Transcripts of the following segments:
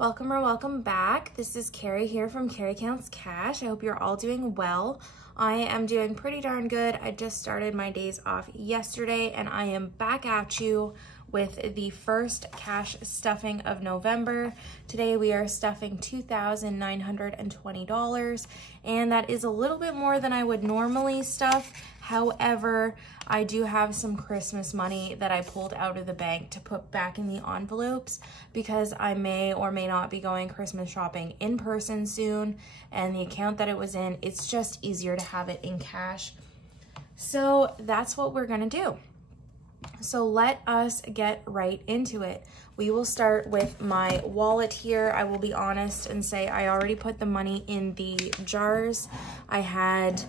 Welcome back. This is Carrie here from Carrie Counts Cash. I hope you're all doing well. I am doing pretty darn good. I just started my days off yesterday and I am back at you with the first cash stuffing of November. Today we are stuffing $2,920 and that is a little bit more than I would normally stuff. However, I do have some Christmas money that I pulled out of the bank to put back in the envelopes because I may or may not be going Christmas shopping in person soon, and the account that it was in, it's just easier to have it in cash. So that's what we're gonna do. So let us get right into it. We will start with my wallet here. I will be honest and say I already put the money in the jars. I had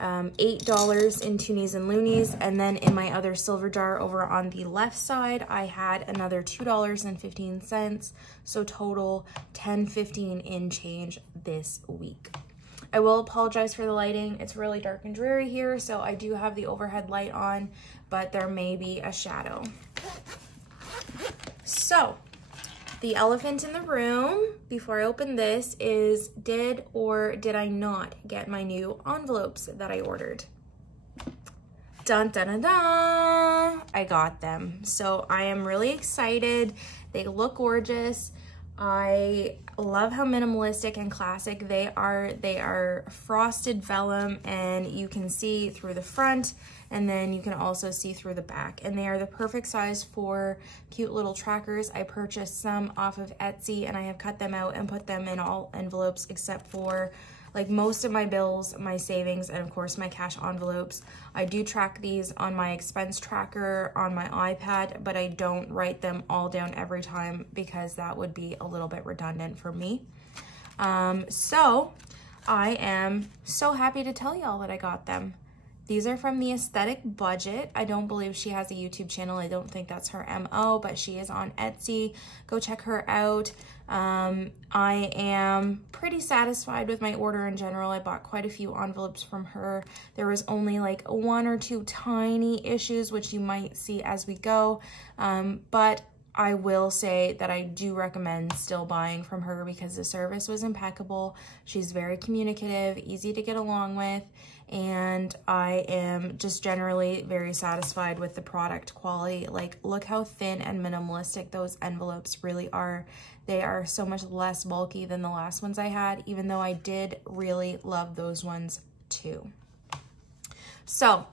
$8 in toonies and loonies, and then in my other silver jar over on the left side, I had another $2.15. So total $10.15 in change this week. I will apologize for the lighting. It's really dark and dreary here, so I do have the overhead light on, but there may be a shadow. So, the elephant in the room before I open this is, did or did I not get my new envelopes that I ordered? Dun dun dun dun! I got them. So I am really excited. They look gorgeous. I love how minimalistic and classic they are. They are frosted vellum and you can see through the front and then you can also see through the back. And they are the perfect size for cute little trackers. I purchased some off of Etsy and I have cut them out and put them in all envelopes except for like most of my bills, my savings, and of course my cash envelopes. I do track these on my expense tracker on my iPad, but I don't write them all down every time because that would be a little bit redundant for me. So I am so happy to tell y'all that I got them. These are from The Aesthetic Budget. I don't believe she has a YouTube channel. I don't think that's her MO, but she is on Etsy. Go check her out. I am pretty satisfied with my order in general. I bought quite a few envelopes from her. There was only like 1 or 2 tiny issues, which you might see as we go. But I will say that I do recommend still buying from her because the service was impeccable. She's very communicative, easy to get along with, and I am just generally very satisfied with the product quality. Like, look how thin and minimalistic those envelopes really are. They are so much less bulky than the last ones I had, even though I did really love those ones too. So,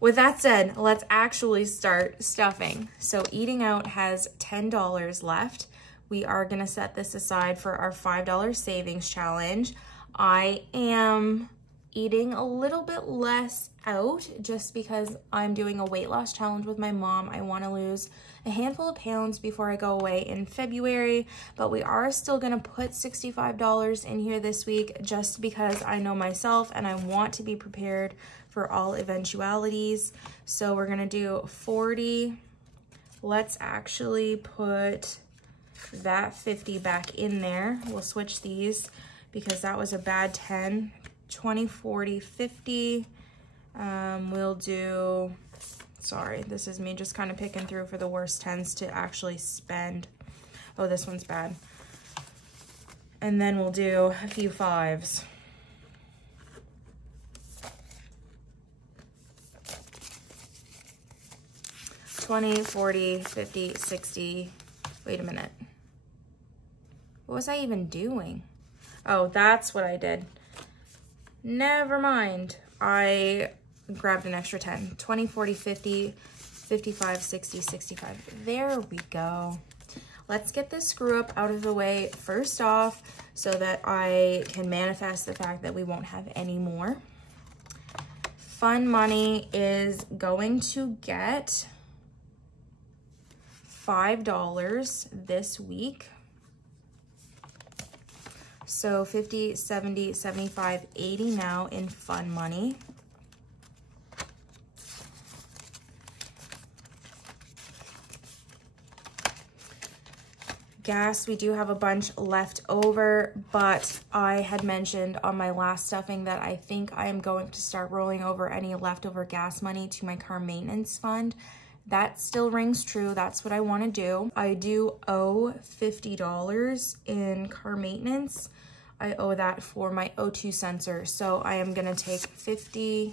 with that said, let's actually start stuffing. So eating out has $10 left. We are gonna set this aside for our $5 savings challenge. I am eating a little bit less out just because I'm doing a weight loss challenge with my mom. I wanna lose a handful of pounds before I go away in February, but we are still gonna put $65 in here this week just because I know myself and I want to be prepared for all eventualities. So we're gonna do 40. Let's actually put that 50 back in there. We'll switch these because that was a bad 10. 20, 40, 50. We'll do, sorry, this is me just kind of picking through for the worst 10s to actually spend. Oh, this one's bad. And then we'll do a few 5s. $20, $40, $50, $60. Wait a minute. What was I even doing? Oh, that's what I did. Never mind. I grabbed an extra 10. 20, 40, 50, 55, 60, 65. There we go. Let's get this screw up out of the way first off so that I can manifest the fact that we won't have any more. Fun Money is going to get $5 this week. So 50, 70, 75, 80 now in Fun Money. Gas, we do have a bunch left over, but I had mentioned on my last stuffing that I think I am going to start rolling over any leftover gas money to my car maintenance fund. that still rings true. That's what I want to do. I do owe $50 in car maintenance. I owe that for my O2 sensor. So I am going to take $50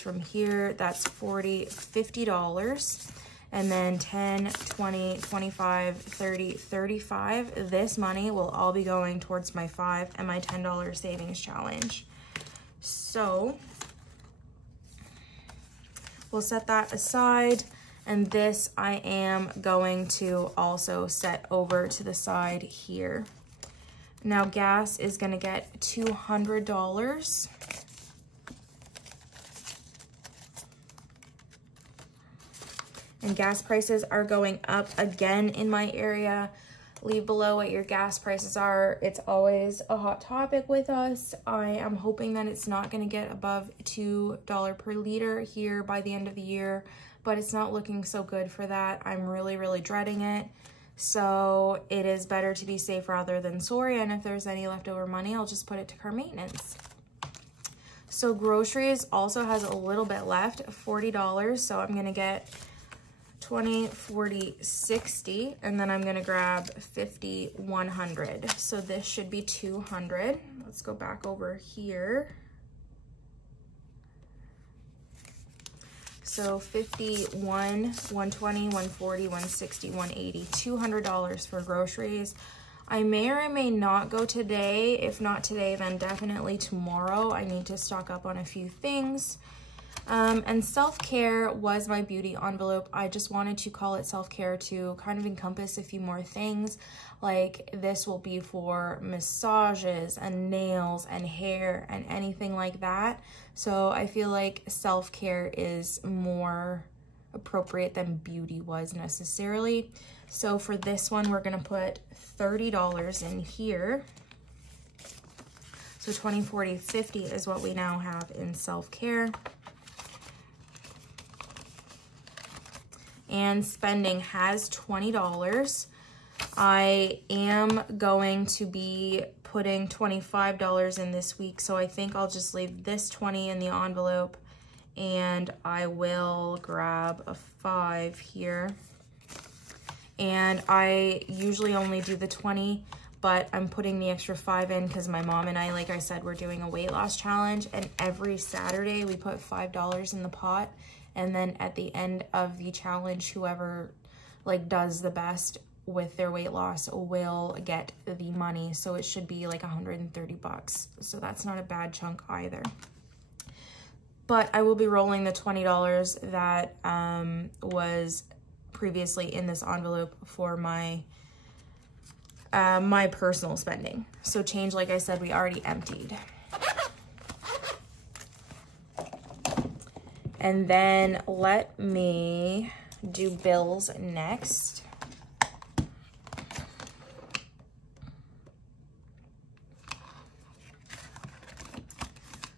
from here. That's $50. And then 10, 20, 25, 30, 35. This money will all be going towards my $5 and my $10 savings challenge. So we'll set that aside. And this I am going to also set over to the side here. Now gas is gonna get $200. And gas prices are going up again in my area. Leave below what your gas prices are. It's always a hot topic with us. I am hoping that it's not gonna get above $2 per liter here by the end of the year, but it's not looking so good for that. I'm really, really dreading it. So it is better to be safe rather than sorry. And if there's any leftover money, I'll just put it to car maintenance. So groceries also has a little bit left, $40. So I'm gonna get 20, 40, 60, and then I'm gonna grab 50, 100. So this should be 200. Let's go back over here. So 51, 120, 140, 160, 180, $200 for groceries. I may or I may not go today. If not today, then definitely tomorrow. I need to stock up on a few things. And self-care was my beauty envelope. I just wanted to call it self-care to kind of encompass a few more things. Like this will be for massages and nails and hair and anything like that. So I feel like self-care is more appropriate than beauty was necessarily. So for this one, we're gonna put $30 in here. So 20, 40, 50 is what we now have in self-care. And spending has $20. I am going to be putting $25 in this week, so I think I'll just leave this 20 in the envelope, and I will grab a 5 here. And I usually only do the 20, but I'm putting the extra 5 in because my mom and I, like I said, we're doing a weight loss challenge, and every Saturday we put $5 in the pot. And then at the end of the challenge, whoever like does the best with their weight loss will get the money. So it should be like 130 bucks. So that's not a bad chunk either. But I will be rolling the $20 that was previously in this envelope for my my personal spending. So change, like I said, we already emptied. And then let me do bills next.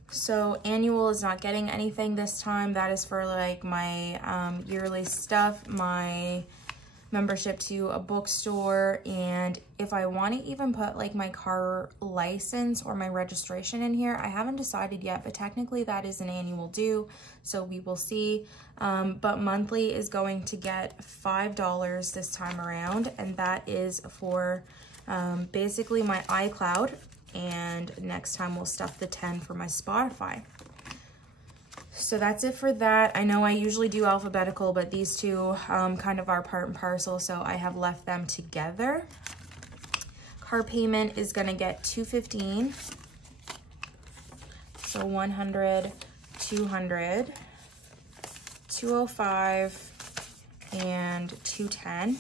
So annual is not getting anything this time. That is for like my yearly stuff, my membership to a bookstore, and if I want to even put like my car license or my registration in here, I haven't decided yet, but technically that is an annual due, so we will see. But monthly is going to get $5 this time around, and that is for basically my iCloud, and next time we'll stuff the 10 for my Spotify. So that's it for that. I know I usually do alphabetical, but these two kind of are part and parcel, so I have left them together. Car payment is gonna get $215. So 100, 200, 205, and 210.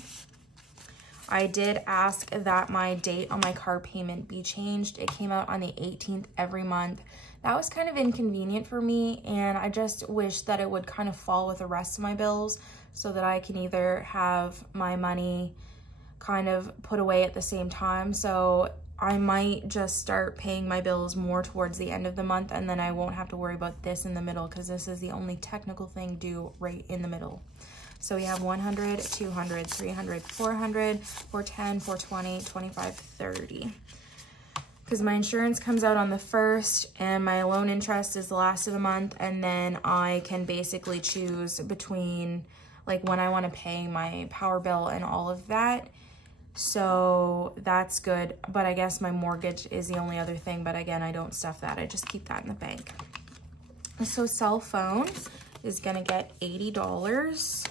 I did ask that my date on my car payment be changed. It came out on the 18th every month. That was kind of inconvenient for me, and I just wish that it would kind of fall with the rest of my bills so that I can either have my money kind of put away at the same time. So I might just start paying my bills more towards the end of the month, and then I won't have to worry about this in the middle because this is the only technical thing due right in the middle. So we have 100, 200, 300, 400, 410, 420, 25, 30. Because my insurance comes out on the 1st and my loan interest is the last of the month, and then I can basically choose between like when I want to pay my power bill and all of that. So that's good. But I guess my mortgage is the only other thing. But again, I don't stuff that. I just keep that in the bank. So cell phone is going to get $80.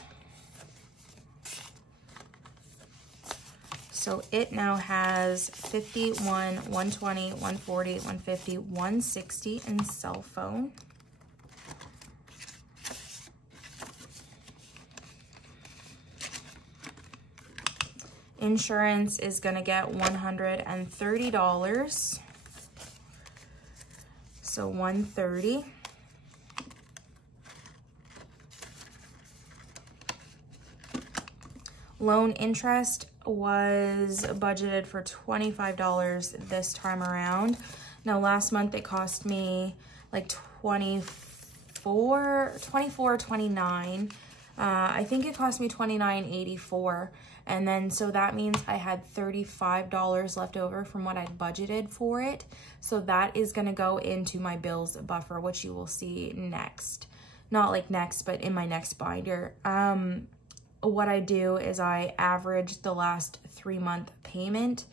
So it now has 51, 120, 140, 150, 160 in cell phone. Insurance is going to get $130. So $130. Loan interest was budgeted for $25 this time around. Now last month it cost me like $29. I think it cost me $29.84. And then so that means I had $35 left over from what I'd budgeted for it. So that is going to go into my bills buffer, which you will see next. Not like next, but in my next binder. What I do is I average the last 3-month payment,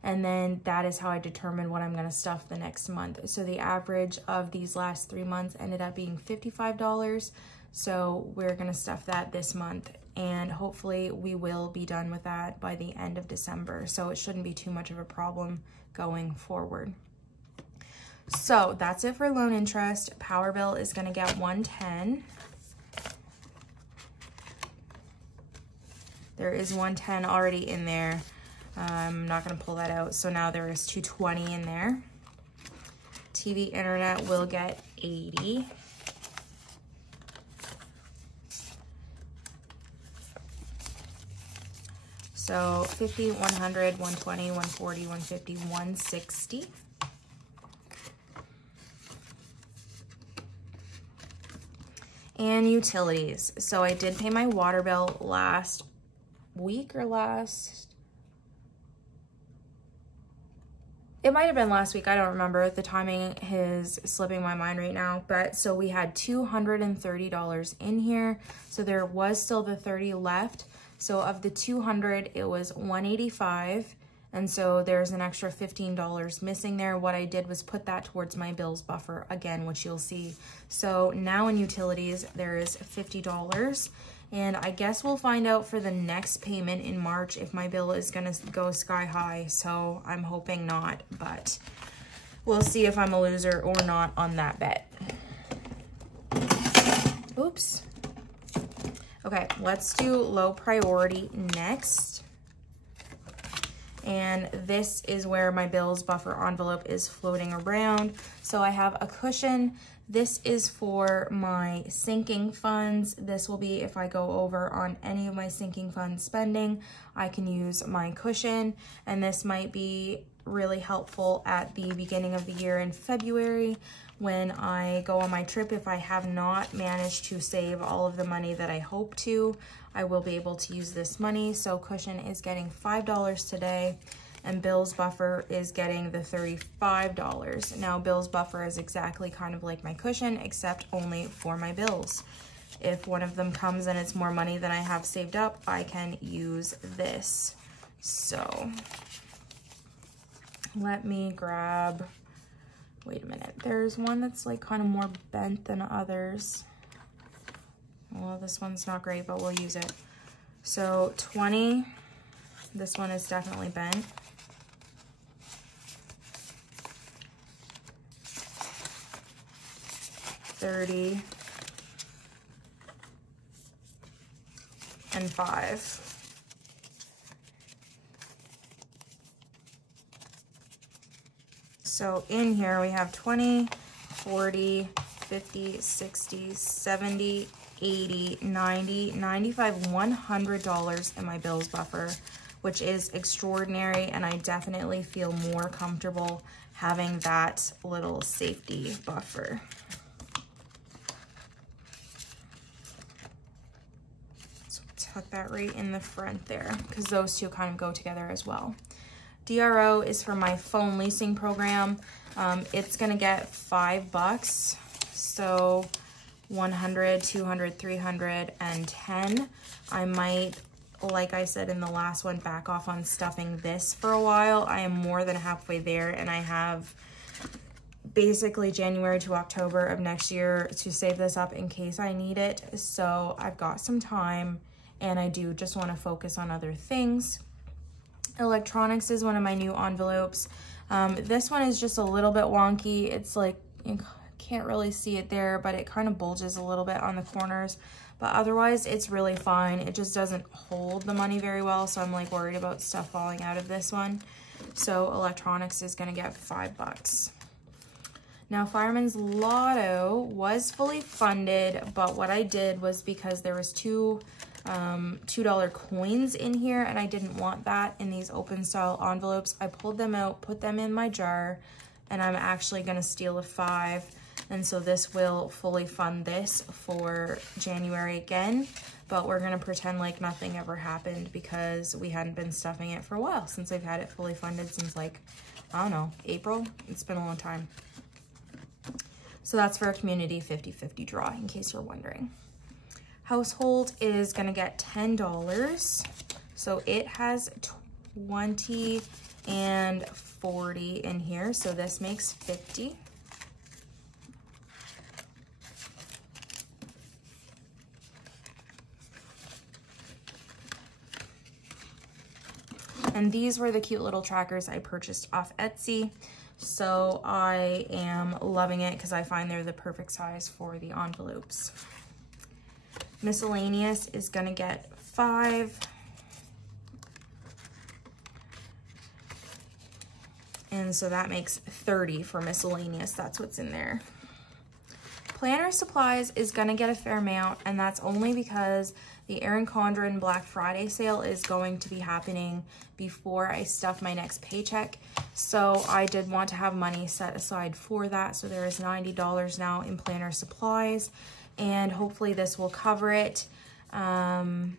and then that is how I determine what I'm going to stuff the next month. So the average of these last 3 months ended up being $55. So we're going to stuff that this month, and hopefully we will be done with that by the end of December. So it shouldn't be too much of a problem going forward. So that's it for loan interest. Power bill is going to get $110. There is $110 already in there. I'm not going to pull that out. So now there is $220 in there. TV internet will get $80. So 50, 100, 120, 140, 150, 160. And utilities. So I did pay my water bill last week or last, it might have been last week, I don't remember. The timing is slipping my mind right now. But so we had $230 in here, so there was still the 30 left. So of the 200, it was 185, and so there's an extra $15 missing there. What I did was put that towards my bills buffer again, which you'll see. So now in utilities there is $50. And I guess we'll find out for the next payment in March if my bill is gonna go sky high. So I'm hoping not, but we'll see if I'm a loser or not on that bet. Oops. Okay, let's do low priority next. And this is where my bills buffer envelope is floating around. So I have a cushion. This is for my sinking funds. This will be if I go over on any of my sinking fund spending, I can use my cushion. And this might be really helpful at the beginning of the year in February when I go on my trip. If I have not managed to save all of the money that I hope to, I will be able to use this money. So cushion is getting $5 today, and bills buffer is getting the $35. Now bills buffer is exactly kind of like my cushion, except only for my bills. If one of them comes and it's more money than I have saved up, I can use this. So let me grab, wait a minute. There's one that's like kind of more bent than others. Well, this one's not great, but we'll use it. So 20, this one is definitely bent. 30, and 5. So in here we have 20, 40, 50, 60, 70, 80, 90, 95, $100 in my bills buffer, which is extraordinary, and I definitely feel more comfortable having that little safety buffer. So tuck that right in the front there, because those two kind of go together as well. DRO is for my phone leasing program. It's gonna get $5. So 100, 200, 300, and 10. I might, like I said in the last one, back off on stuffing this for a while. I am more than halfway there, and I have basically January to October of next year to save this up in case I need it. So I've got some time, and I do just want to focus on other things. Electronics is one of my new envelopes. This one is just a little bit wonky. It's like, you can't really see it there, but it kind of bulges a little bit on the corners. But otherwise, it's really fine. It just doesn't hold the money very well, so I'm like worried about stuff falling out of this one. So electronics is gonna get $5. Now, Fireman's Lotto was fully funded, but what I did was, because there was two $2 coins in here, and I didn't want that in these open style envelopes, I pulled them out, put them in my jar, and I'm actually gonna steal a 5. And so this will fully fund this for January again, but we're gonna pretend like nothing ever happened because we hadn't been stuffing it for a while, since I've had it fully funded since, like, I don't know, April. It's been a long time. So that's for a community 50-50 draw, in case you're wondering. Household is gonna get $10. So it has 20 and 40 in here, so this makes 50. And these were the cute little trackers I purchased off Etsy. So I am loving it because I find they're the perfect size for the envelopes. Miscellaneous is gonna get 5. And so that makes 30 for miscellaneous. That's what's in there. Planner supplies is gonna get a fair amount, and that's only because the Erin Condren Black Friday sale is going to be happening before I stuff my next paycheck. So I did want to have money set aside for that. So there is $90 now in planner supplies, and hopefully this will cover it. I'm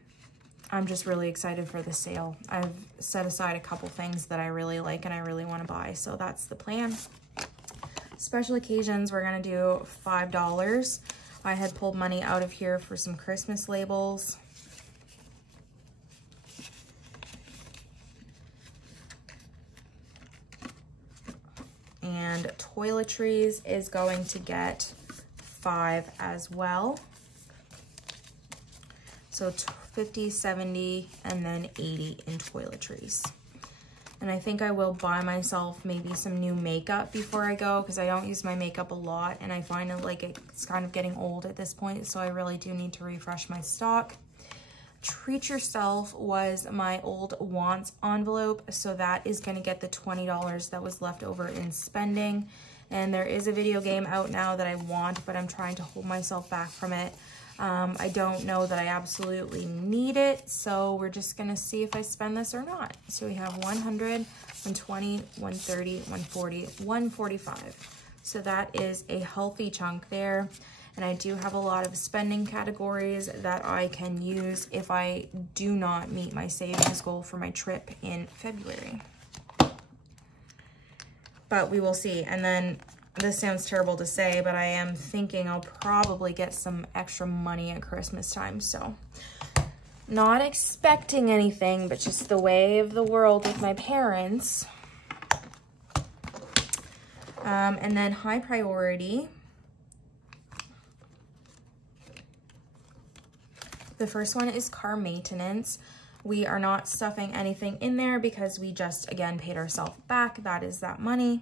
just really excited for the sale. I've set aside a couple things that I really like and I really want to buy. So that's the plan. Special occasions, we're gonna do $5. I had pulled money out of here for some Christmas labels. And toiletries is going to get 5 as well. So 50, 70, and then 80 in toiletries. And I think I will buy myself maybe some new makeup before I go, because I don't use my makeup a lot, and I find it like it's kind of getting old at this point, so I really do need to refresh my stock. Treat Yourself was my old wants envelope, so that is going to get the $20 that was left over in spending. And there is a video game out now that I want, but I'm trying to hold myself back from it. I don't know that I absolutely need it, so we're just gonna see if I spend this or not. So we have 100, 120, 130, 140, 145. So that is a healthy chunk there. And I do have a lot of spending categories that I can use if I do not meet my savings goal for my trip in February. But we will see. And then, this sounds terrible to say, but I am thinking I'll probably get some extra money at Christmas time. So not expecting anything, but just the way of the world with my parents. And then high priority. The first one is car maintenance. We are not stuffing anything in there because we just, again, paid ourselves back. That is that money.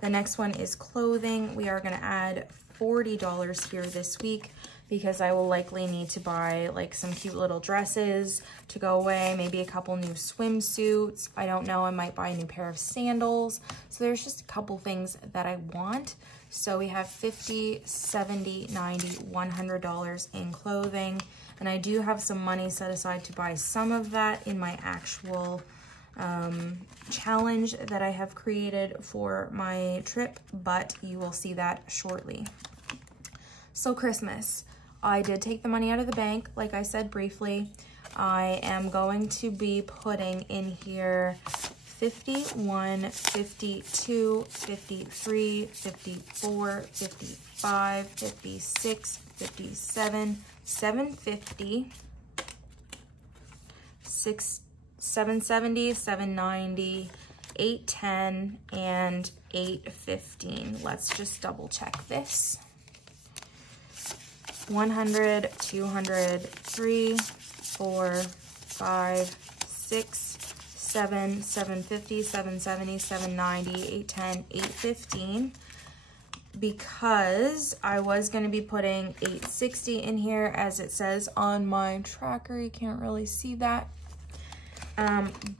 The next one is clothing. We are gonna add $40 here this week because I will likely need to buy like some cute little dresses to go away, maybe a couple new swimsuits. I don't know, I might buy a new pair of sandals. So there's just a couple things that I want. So we have $50, $70, $90, $100 in clothing. And I do have some money set aside to buy some of that in my actual challenge that I have created for my trip, but you will see that shortly. So Christmas, I did take the money out of the bank, like I said briefly. I am going to be putting in here 51, 52, 53, 54, 55, 56, 57, 750, 770, 790, 810, and 815. Let's just double check this. 100, 200, 3, 4, 5, 6, 7, 750, 770, 790, 810, 815. Because I was going to be putting 860 in here as it says on my tracker. You can't really see that.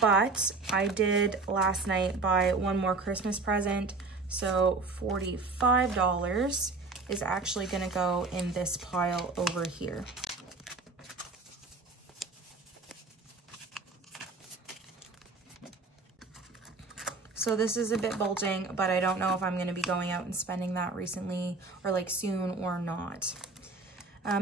But I did last night buy one more Christmas present. So $45 is actually going to go in this pile over here. So this is a bit bulging, but I don't know if I'm going to be going out and spending that recently or like soon or not.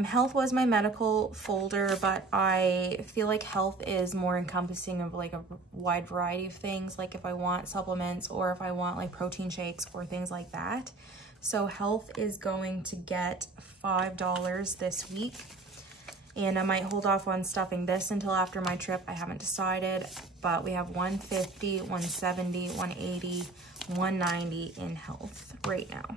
Health was my medical folder, but I feel like health is more encompassing of like a wide variety of things, like if I want supplements or if I want like protein shakes or things like that. So health is going to get $5 this week. And I might hold off on stuffing this until after my trip. I haven't decided, but we have 150, 170, 180, 190 in health right now.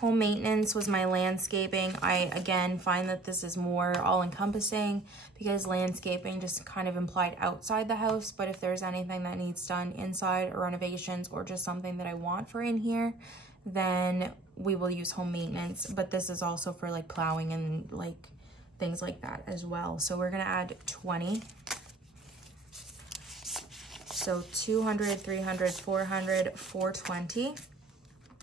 Home maintenance was my landscaping. I, again, find that this is more all-encompassing because landscaping just kind of implied outside the house, but if there's anything that needs done inside or renovations or just something that I want for in here, then we will use home maintenance. But this is also for like plowing and like things like that as well. So we're gonna add 20. So 200, 300, 400, 420.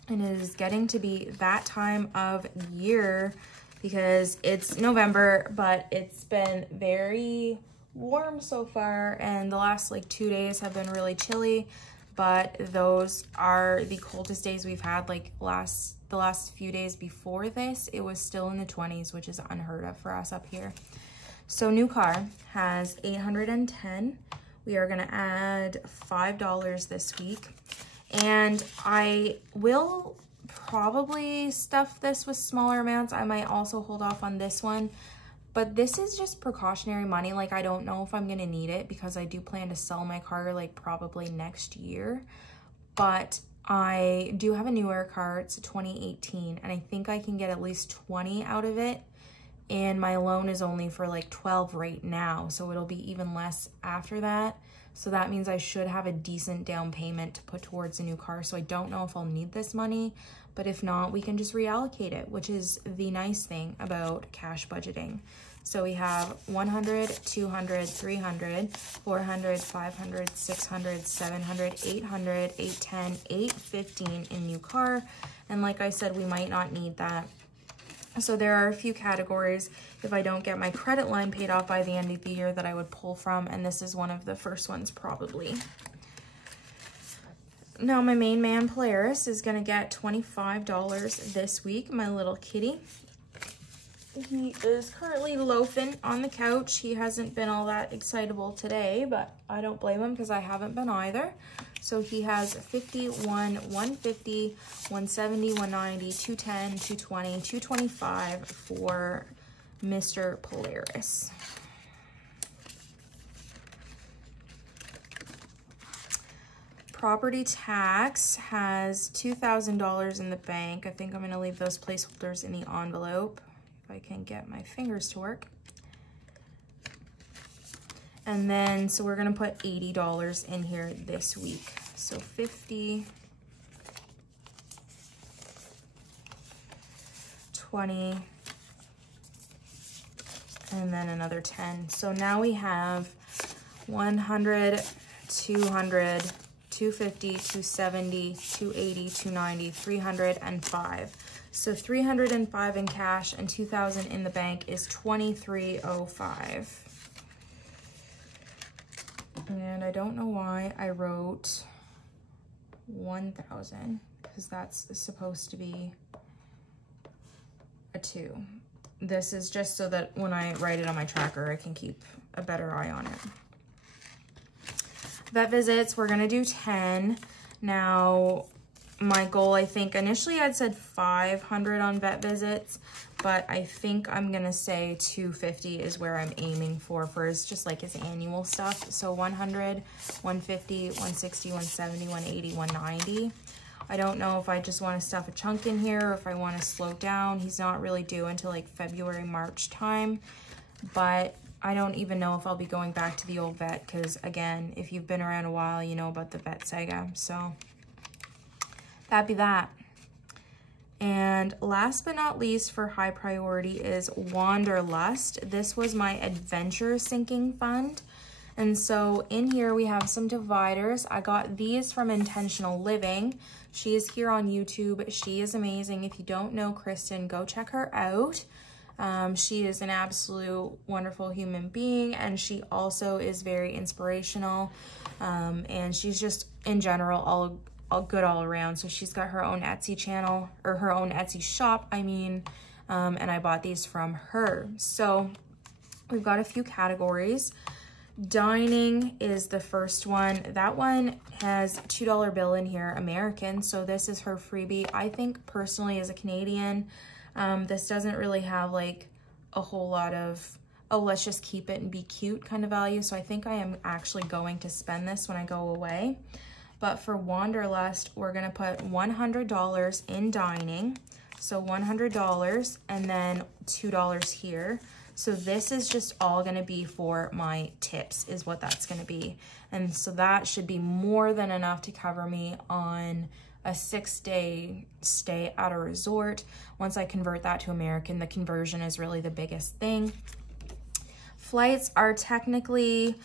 And it is getting to be that time of year because it's November, but it's been very warm so far. And the last like 2 days have been really chilly, but those are the coldest days we've had. Like the last few days before this, it was still in the 20s, which is unheard of for us up here. So new car has 810. We are gonna add $5 this week. And I will probably stuff this with smaller amounts. I might also hold off on this one, but this is just precautionary money. Like, I don't know if I'm going to need it because I do plan to sell my car like probably next year, but I do have a newer car. It's a 2018 and I think I can get at least 20 out of it. And my loan is only for like 12 right now. So it'll be even less after that. So that means I should have a decent down payment to put towards a new car. So I don't know if I'll need this money, but if not, we can just reallocate it, which is the nice thing about cash budgeting. So we have 100, 200, 300, 400, 500, 600, 700, 800, 810, 815 in new car. And like I said, we might not need that. So there are a few categories if I don't get my credit line paid off by the end of the year that I would pull from, and this is one of the first ones probably. Now my main man Polaris is gonna get $25 this week, my little kitty. He is currently loafing on the couch. He hasn't been all that excitable today, but I don't blame him because I haven't been either. So he has 51, 150, 170, 190, 210, 220, 225 for Mr. Polaris. Property tax has $2,000 in the bank. I think I'm gonna leave those placeholders in the envelope if I can get my fingers to work. And then, so we're gonna put $80 in here this week. So 50, 20, and then another 10. So now we have 100, 200, 250, 270, 280, 290, 305. So 305 in cash and 2,000 in the bank is 2305. And I don't know why I wrote 1,000 because that's supposed to be a 2. this is just so that when I write it on my tracker, I can keep a better eye on it. Vet visits, we're gonna do 10. Now, my goal, I think, initially I'd said 500 on vet visits, but I think I'm gonna say 250 is where I'm aiming for his, just like his annual stuff. So 100, 150, 160, 170, 180, 190. I don't know if I just want to stuff a chunk in here or if I want to slow down. He's not really due until like February, March time, but I don't even know if I'll be going back to the old vet because, again, if you've been around a while, you know about the vet saga. So that'd be that. And last but not least for high priority is Wanderlust. This was my adventure sinking fund. And so in here we have some dividers. I got these from Intentional Living. She is here on YouTube. She is amazing. If you don't know Kristen, go check her out. She is an absolute wonderful human being, and she also is very inspirational, and she's just in general all good all around. So she's got her own Etsy channel, or her own Etsy shop, I mean, and I bought these from her. So we've got a few categories. Dining is the first one. That one has $2 bill in here, American, so this is her freebie. I think personally as a Canadian, this doesn't really have like a whole lot of, oh, let's just keep it and be cute kind of value. So I think I am actually going to spend this when I go away. But for Wanderlust, we're gonna put $100 in dining. So $100 and then $2 here. So this is just all gonna be for my tips is what that's gonna be. And so that should be more than enough to cover me on a 6-day stay at a resort. Once I convert that to American, the conversion is really the biggest thing. Flights are technically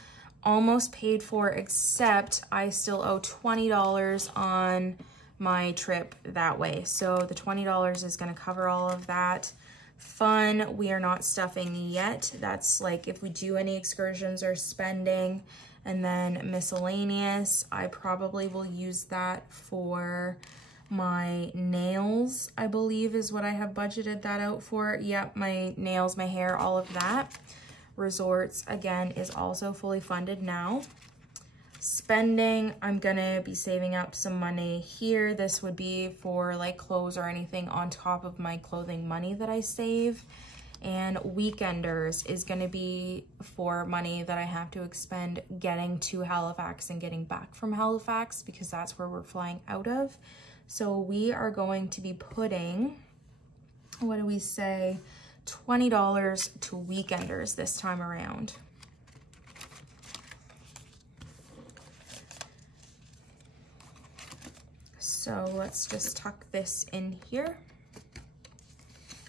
almost paid for, except I still owe $20 on my trip that way. So the $20 is gonna cover all of that. Fun, we are not stuffing yet. That's like if we do any excursions or spending. And then miscellaneous, I probably will use that for my nails, I believe is what I have budgeted that out for. Yep, my nails, my hair, all of that. Resorts, again, is also fully funded now. Spending, I'm gonna be saving up some money here. This would be for like clothes or anything on top of my clothing money that I save. And weekenders is gonna be for money that I have to expend getting to Halifax and getting back from Halifax, because that's where we're flying out of. So we are going to be putting, what do we say, $20 to weekenders this time around. So let's just tuck this in here.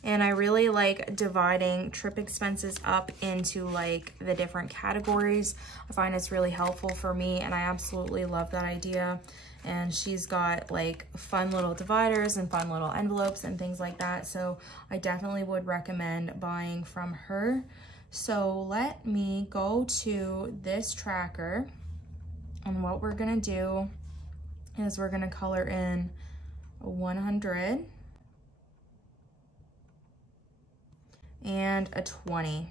And I really like dividing trip expenses up into like the different categories. I find it's really helpful for me, and I absolutely love that idea. And she's got like fun little dividers and fun little envelopes and things like that. So I definitely would recommend buying from her. So let me go to this tracker, and what we're gonna do is we're gonna color in 100 and a 20.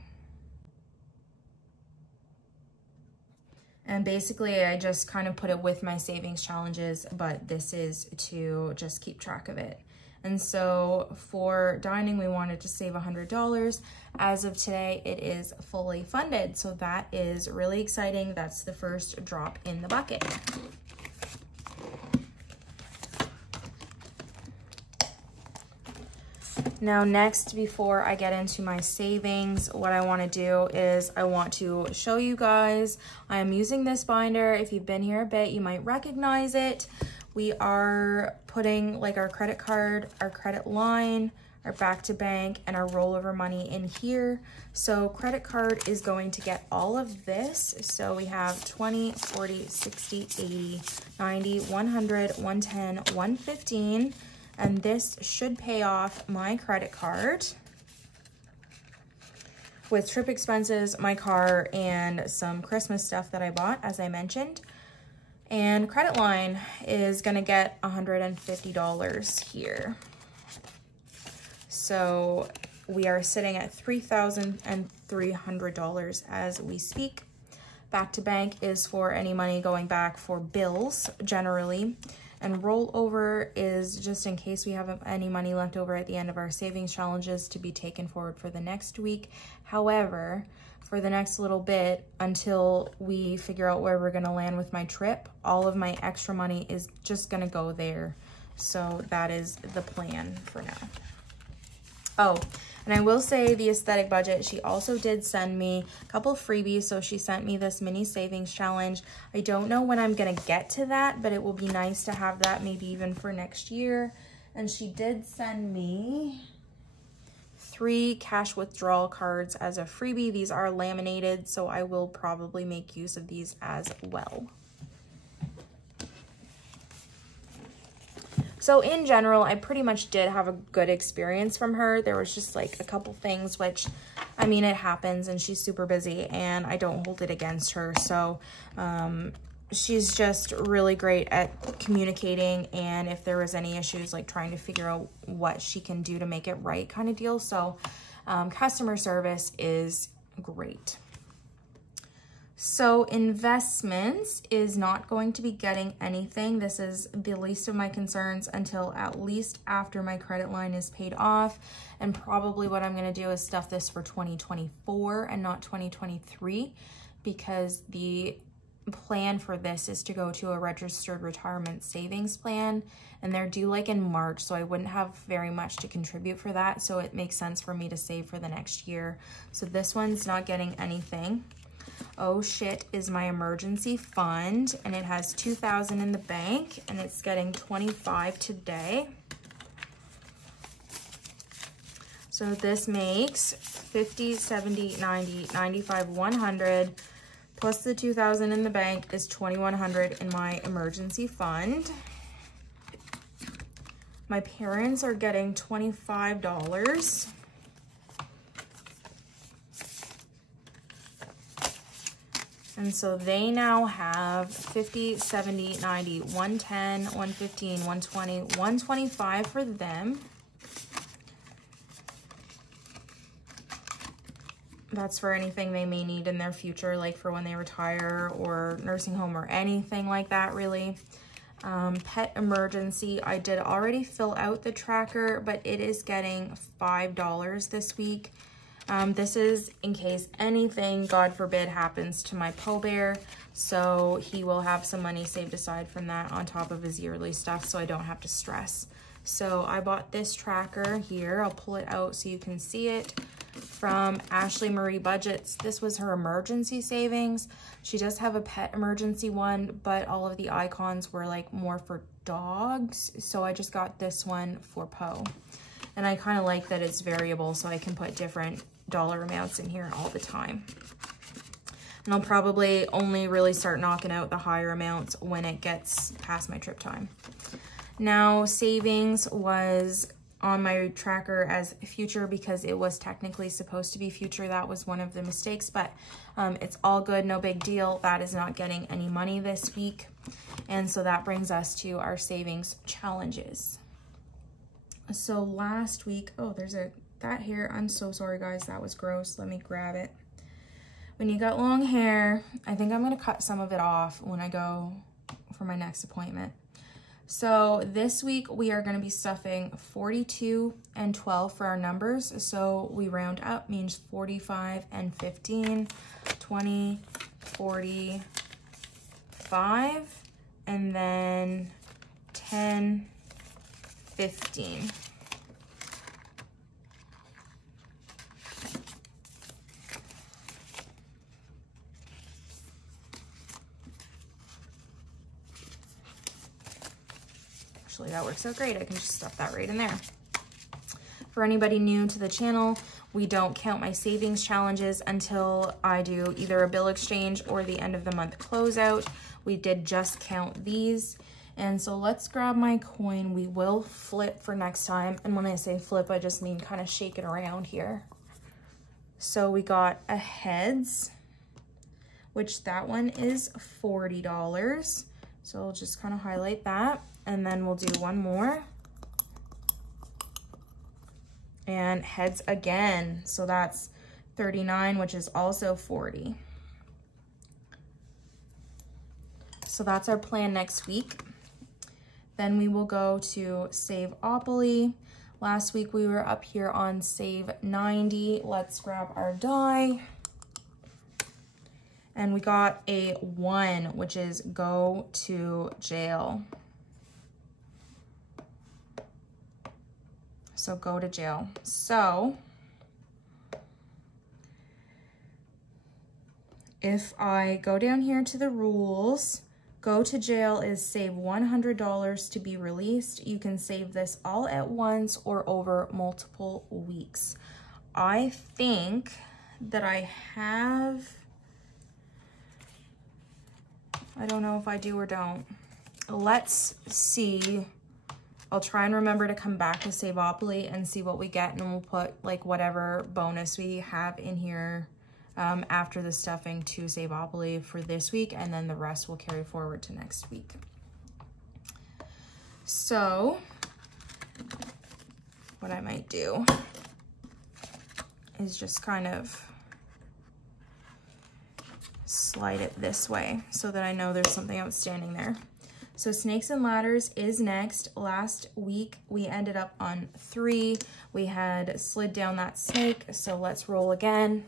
And basically I just kind of put it with my savings challenges, but this is to just keep track of it. And so for dining, we wanted to save $100. As of today, it is fully funded. So that is really exciting. That's the first drop in the bucket. Now next, before I get into my savings, what I want to do is I want to show you guys, I am using this binder. If you've been here a bit, you might recognize it. We are putting like our credit card, our credit line, our back to bank, and our rollover money in here. So credit card is going to get all of this. So we have 20, 40, 60, 80, 90, 100, 110, 115. And this should pay off my credit card with trip expenses, my car, and some Christmas stuff that I bought, as I mentioned. And credit line is gonna get $150 here. So we are sitting at $3,300 as we speak. Back to bank is for any money going back for bills generally. And rollover is just in case we have any money left over at the end of our savings challenges to be taken forward for the next week. However, for the next little bit, until we figure out where we're gonna land with my trip, all of my extra money is just gonna go there. So that is the plan for now. Oh, and I will say the aesthetic budget, she also did send me a couple freebies. So she sent me this mini savings challenge. I don't know when I'm gonna get to that, but it will be nice to have that maybe even for next year. And she did send me 3 cash withdrawal cards as a freebie. These are laminated, so I will probably make use of these as well. So in general, I pretty much did have a good experience from her. There was just like a couple things, which, I mean, it happens and she's super busy and I don't hold it against her. So she's just really great at communicating, and if there was any issues, like trying to figure out what she can do to make it right kind of deal. So customer service is great. So investments is not going to be getting anything. This is the least of my concerns until at least after my credit line is paid off. And probably what I'm going to do is stuff this for 2024 and not 2023, because the plan for this is to go to a registered retirement savings plan, and they're due like in March, so I wouldn't have very much to contribute for that. So it makes sense for me to save for the next year. So this one's not getting anything. Oh shit is my emergency fund, and it has $2,000 in the bank, and it's getting $25 today. So this makes 50, 70, 90, 95, 100, plus the $2,000 in the bank is $2,100 in my emergency fund. My parents are getting $25. And so they now have 50, 70, 90, 110, 115, 120, 125 for them. That's for anything they may need in their future, like for when they retire or nursing home or anything like that, really. Pet emergency, I did already fill out the tracker, but it is getting $5 this week. This is in case anything, God forbid, happens to my Poe Bear. So he will have some money saved aside from that on top of his yearly stuff, so I don't have to stress. So I bought this tracker here. I'll pull it out so you can see it, from Ashley Marie Budgets. This was her emergency savings. She does have a pet emergency one, but all of the icons were like more for dogs. So I just got this one for Poe. And I kind of like that it's variable, so I can put different dollar amounts in here all the time. And I'll probably only really start knocking out the higher amounts when it gets past my trip time. Now, savings was on my tracker as future because it was technically supposed to be future. That was one of the mistakes, but it's all good, no big deal. That is not getting any money this week. And so that brings us to our savings challenges. So last week, oh, there's that hair. I'm so sorry, guys. That was gross. Let me grab it. When you got long hair, I think I'm going to cut some of it off when I go for my next appointment. So this week we are going to be stuffing 42 and 12 for our numbers. So we round up, means 45 and 15, 20, 45, and then 10, 15. Actually, that works out great. I can just stuff that right in there. For anybody new to the channel, we don't count my savings challenges until I do either a bill exchange or the end of the month closeout. We did just count these. And so let's grab my coin. We will flip for next time. And when I say flip, I just mean kind of shake it around here. So we got a heads, which that one is $40. So I'll just kind of highlight that. And then we'll do one more. And heads again, so that's 39, which is also 40. So that's our plan next week. Then we will go to Saveopoly. Last week we were up here on Save 90. Let's grab our die. And we got a 1, which is go to jail. So go to jail. So if I go down here to the rules, go to jail is save $100 to be released. You can save this all at once or over multiple weeks. I think that I have, I don't know if I do or don't. Let's see. I'll try and remember to come back to Saveopoly and see what we get, and we'll put like whatever bonus we have in here after the stuffing to Saveopoly for this week, and then the rest will carry forward to next week. So what I might do is just kind of slide it this way so that I know there's something outstanding there. So Snakes and Ladders is next. Last week we ended up on 3. We had slid down that snake, so let's roll again.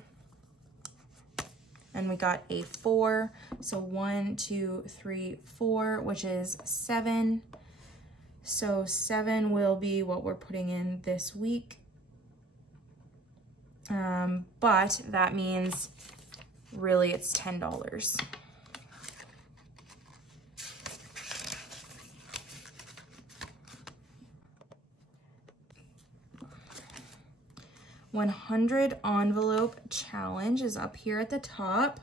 And we got a 4. So 1, 2, 3, 4, which is 7. So 7 will be what we're putting in this week. But that means really it's $10. $100 envelope challenge is up here at the top.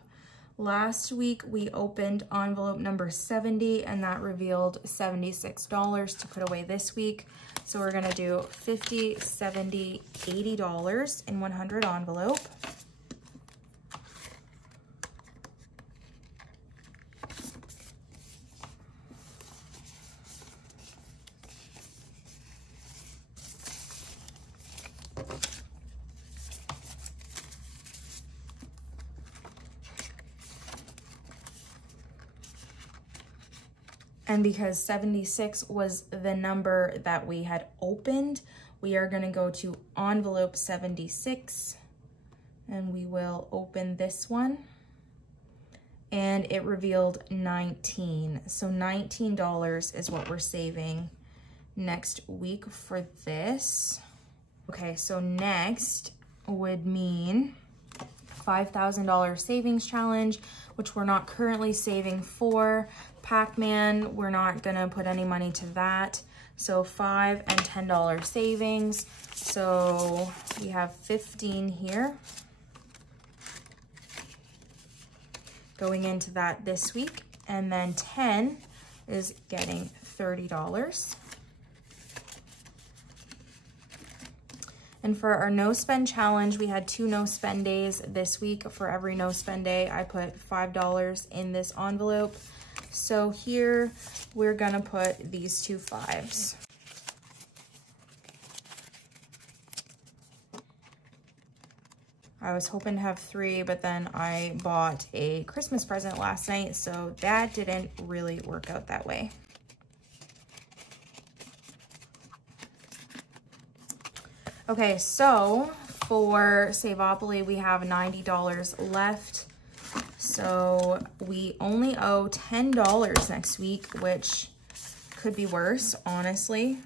Last week we opened envelope number 70 and that revealed $76 to put away this week. So we're gonna do $50, $70, $80 in 100 envelope. And because 76 was the number that we had opened, we are gonna go to envelope 76 and we will open this one. And it revealed 19. So $19 is what we're saving next week for this. Okay, so next would mean $5,000 savings challenge, which we're not currently saving for. Pac-Man, we're not gonna put any money to that. So $5 and $10 savings. So we have 15 here. Going into that this week. And then 10 is getting $30. And for our no spend challenge, we had 2 no spend days this week. For every no spend day, I put $5 in this envelope. So here we're gonna put these 2 5s. I was hoping to have 3, but then I bought a Christmas present last night, so that didn't really work out that way. Okay, so for Saveopoly, we have $90 left. So we only owe $10 next week, which could be worse, honestly.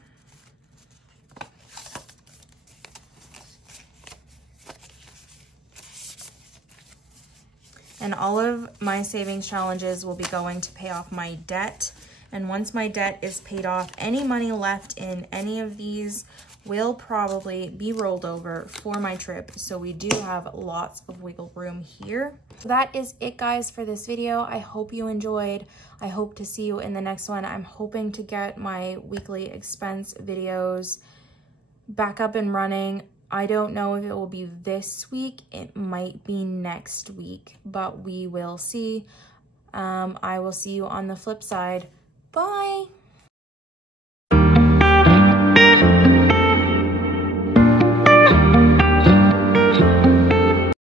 And all of my savings challenges will be going to pay off my debt. And once my debt is paid off, any money left in any of these will probably be rolled over for my trip. So we do have lots of wiggle room here. That is it, guys, for this video. I hope you enjoyed. I hope to see you in the next one. I'm hoping to get my weekly expense videos back up and running. I don't know if it will be this week. It might be next week, but we will see. I will see you on the flip side. Bye.